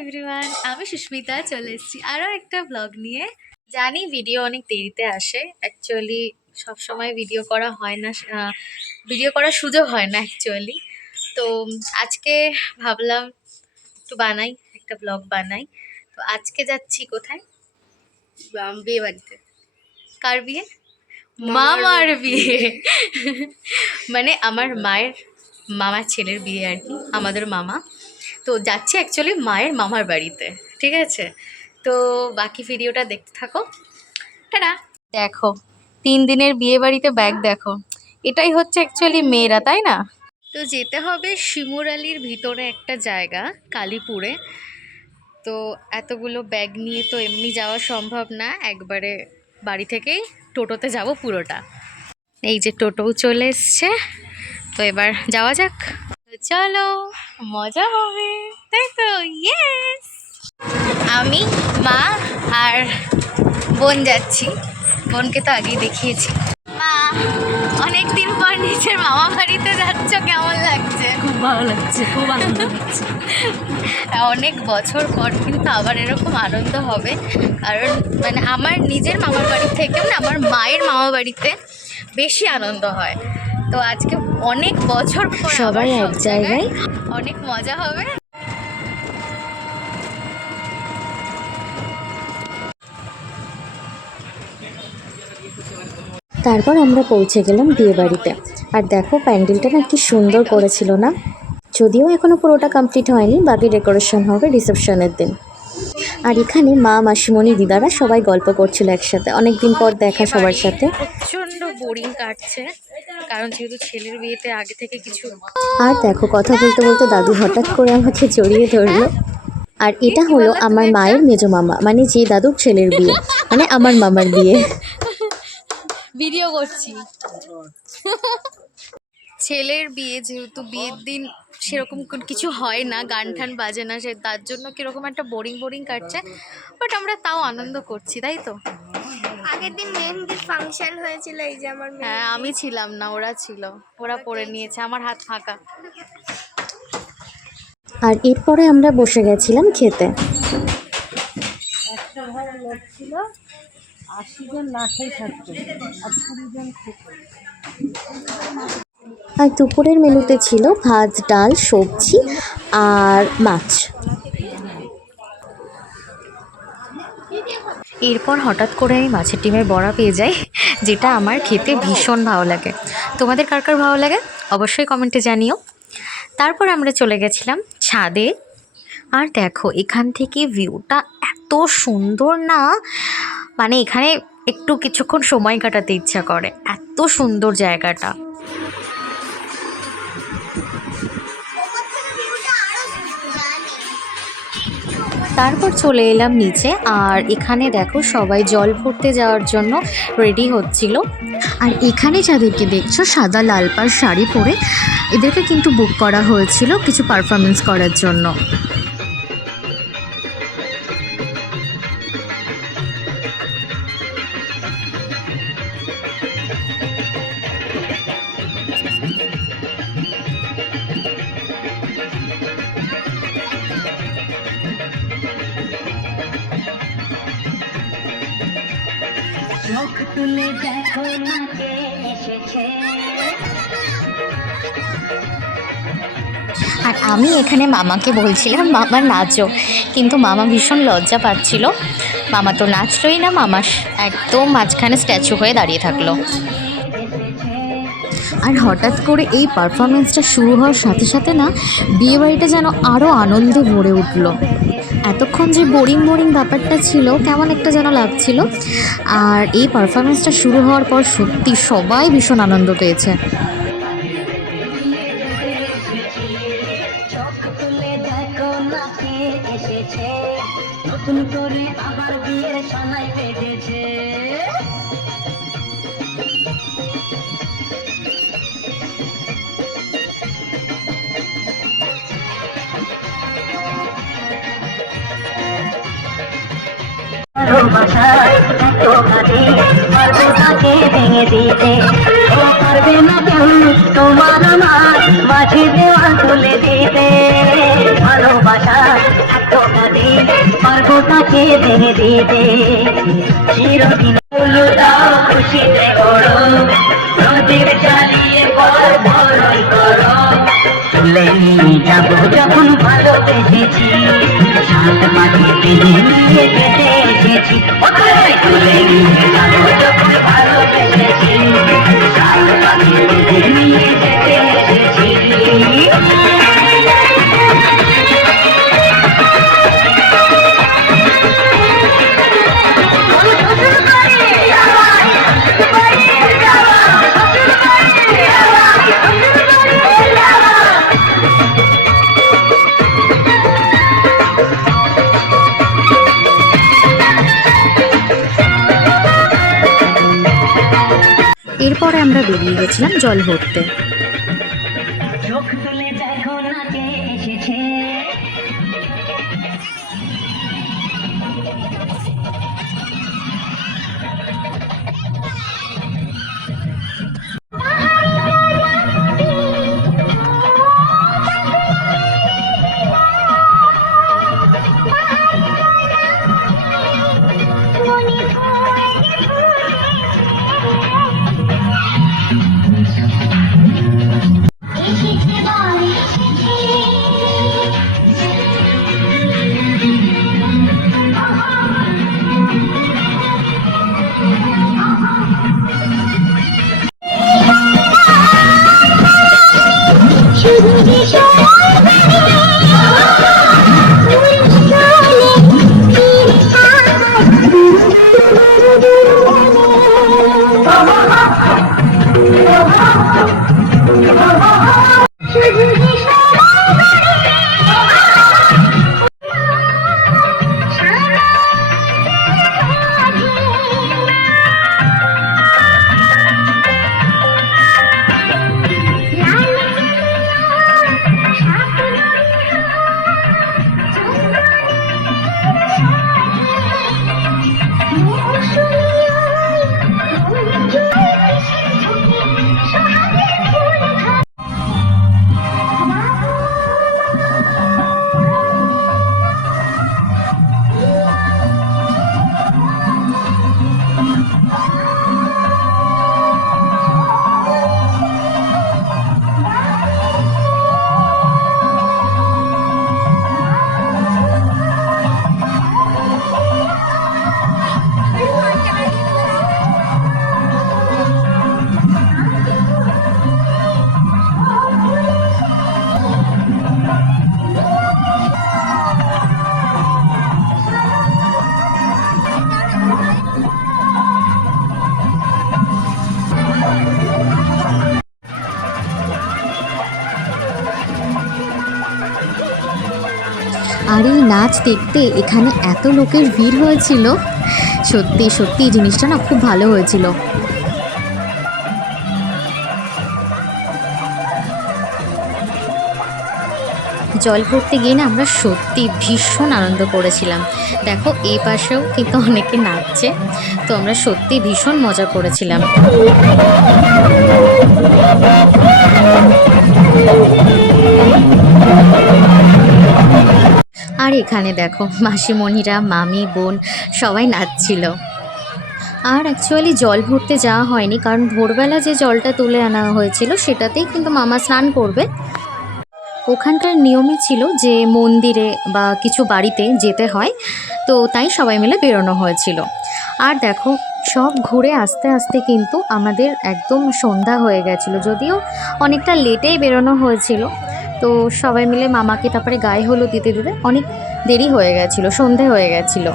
Everyone, আমি সুস্মিতা চলে এসেছি আরও একটা ব্লগ নিয়ে। জানি ভিডিও অনেক দেরিতে আসে, অ্যাকচুয়ালি সবসময় ভিডিও করা হয় না, ভিডিও করার সুযোগ হয় না অ্যাকচুয়ালি। তো আজকে ভাবলাম একটু বানাই, একটা ব্লগ বানাই। তো আজকে যাচ্ছি কোথায়? বিয়ে বাড়িতে। কার বিয়ে? মামার বিয়ে। মানে আমার মায়ের মামার ছেলের বিয়ে আর কি, আমাদের মামা। তো যাচ্ছি অ্যাকচুয়ালি মায়ের মামার বাড়িতে, ঠিক আছে? তো বাকি ভিডিওটা দেখতে থাকো। টাটা। দেখো 3 দিনের বিয়ে বাড়িতে ব্যাগ দেখো, এটাই হচ্ছে অ্যাকচুয়ালি মেয়েরা, তাই না? তো যেতে হবে শিমুরালির ভিতরে একটা জায়গা, কালীপুরে। তো এতগুলো ব্যাগ নিয়ে তো এমনি যাওয়া সম্ভব না, একবারে বাড়ি থেকেই টোটোতে যাব পুরোটা। এই যে টোটোও চলে এসছে, তো এবার যাওয়া যাক। চলো, মজা হবে, তাই তো? ইয়েস, আমি, মা আর বোন যাচ্ছি। বোনকে তো আগেই দেখিয়েছি। মা, অনেকদিন পর নিজের মামা বাড়িতে যাচ্ছ, কেমন লাগছে? খুব ভালো লাগছে, খুব আনন্দ হচ্ছে। অনেক বছর পর কিন্তু আবার এরকম আনন্দ হবে, কারণ মানে আমার নিজের মামার বাড়ি থেকেও না আমার মায়ের মামা বাড়িতে বেশি আনন্দ হয়। তো আজকে অনেক বছর পর সবাই এক জায়গায়, অনেক মজা হবে। তারপর আমরা পৌঁছে গেলাম বিয়ে বাড়িতে। আর দেখো প্যান্ডেলটা না কি সুন্দর করেছিল না? যদিও এখনো পুরোটা কমপ্লিট হয়নি, বাকি ডেকোরেশন হবে রিসেপশনের দিন। আর এখানে মা, মাসিমণি, দিদারা সবাই গল্প করছিল একসাথে, অনেকদিন পর দেখা সবার সাথে। প্রচন্ড বোরিং কাটছে, কারণ যেহেতু ছেলের বিয়েতে আগে থেকে কিছু। আর দেখো কথা বলতে বলতে দাদু হঠাৎ করে আমাকে জড়িয়ে ধরলো। আর এটা হলো আমার মায়ের মেজো মামা, মানে যে দাদুর ছেলের বিয়ে, মানে আমার মামার বিয়ে। ভিডিও করছি। ছেলের বিয়ে, যেহেতু বিয়ের দিন সেরকম কিছু হয় না, গান টান বাজে না, সে তার জন্য কিরকম একটা বোরিং বোরিং কাটছে, বাট আমরা তাও আনন্দ করছি, তাই তো? আগের দিন মেহেন্দির ফাংশন হয়েছিল, এই যে আমার হ্যাঁ, আমি ছিলাম না, ওরা ছিল, ওরা পরে নিয়েছে, আমার হাত ফাঁকা। আর এরপরে আমরা বসে গেছিলাম খেতে। একটা ঘরে লোক ছিল 80 জন না খেয়ে থাকতো আর 20 জন খেত। আর দুপুরের মেনুতে ছিল ভাত, ডাল, সবজি আর মাছ। এরপর হঠাৎ করে আমি মাছের ডিমের বড়া পেয়ে যাই, যেটা আমার খেতে ভীষণ ভালো লাগে। তোমাদের কার কার ভালো লাগে অবশ্যই কমেন্টে জানিও। তারপর আমরা চলে গেছিলাম ছাদে। আর দেখো এখান থেকে ভিউটা এত সুন্দর না, মানে এখানে একটু কিছুক্ষণ সময় কাটাতে ইচ্ছা করে, এত সুন্দর জায়গাটা। তারপর চলে এলাম নিচে, আর এখানে দেখো সবাই জল ভরতে যাওয়ার জন্য রেডি হচ্ছিল। আর এখানে যাদেরকে দেখছো সাদা লাল পাড় শাড়ি পরে, এদেরকে কিন্তু বুক করা হয়েছিল কিছু পারফরমেন্স করার জন্য। আর আমি এখানে মামাকে বলছিলাম মামা নাচো, কিন্তু মামা ভীষণ লজ্জা পাচ্ছিল। মামা তো নাচলই না, মামা একদম মাঝখানে স্ট্যাচু হয়ে দাঁড়িয়ে থাকলো। আর হঠাৎ করে এই পারফরমেন্সটা শুরু হওয়ার সাথে সাথে না বিয়েবাড়িটা যেন আরও আনন্দে ভরে উঠলো। এতক্ষণ যে বোরিং বোরিং ব্যাপারটা ছিল, কেমন একটা যেন লাগছিল। আর এই পারফরমেন্সটা শুরু হওয়ার পর সত্যি সবাই ভীষণ আনন্দ পেয়েছে। নতুন করে আবার বিয়ের সানাই বেজেছে। ভেঙে দিতে পারবে না কেউ, তোমার আমার মাঝে দেওয়া তুলে দিতে। ভালোবাসা কোনদিন পারবো তাকে ভেঙে দিতে চিরদিন ফুল দাও খুশিতে ওড়ো প্রদীপ জ্বালিয়ে পর বরণ করো তুলে নিয়ে যাবো যখন ভালোবেসেছি সাত মাটি দিনে নিয়ে যেতে এসেছি তুলে নিয়ে যাবো যখন ভালোবেসেছি সাত মাটি দিনে নিয়ে যেতে এসেছি এরপরে আমরা বেরিয়ে গেছিলাম জল ভরতে। চোখ তুলে দেখো না কে এসেছে আর এই নাচ দেখতে এখানে এত লোকের ভিড় হয়েছিল, সত্যি সত্যি এই জিনিসটা না খুব ভালো হয়েছিল। জল ভরতে গিয়ে না আমরা সত্যি ভীষণ আনন্দ করেছিলাম। দেখো এই পাশেও কিন্তু অনেকে নাচছে, তো আমরা সত্যি ভীষণ মজা করেছিলাম। আর এখানে দেখো মাসিমণিরা, মামি, বোন সবাই নাচছিল। আর অ্যাকচুয়ালি জল ভরতে যাওয়া হয়নি, কারণ ভোরবেলা যে জলটা তুলে আনা হয়েছিল সেটাতেই কিন্তু মামা স্নান করবে। ওখানকার নিয়মই ছিল যে মন্দিরে বা কিছু বাড়িতে যেতে হয়, তো তাই সবাই মিলে বেরোনো হয়েছিল। আর দেখো সব ঘুরে আস্তে আস্তে কিন্তু আমাদের একদম সন্ধ্যা হয়ে গেছিলো, যদিও অনেকটা লেটেই বেরোনো হয়েছিল। তো সবাই মিলে মামাকে তারপরে গায়ে হলুদ দিতে দিতে অনেক দেরি হয়ে গেছিলো, সন্ধে হয়ে গেছিলো।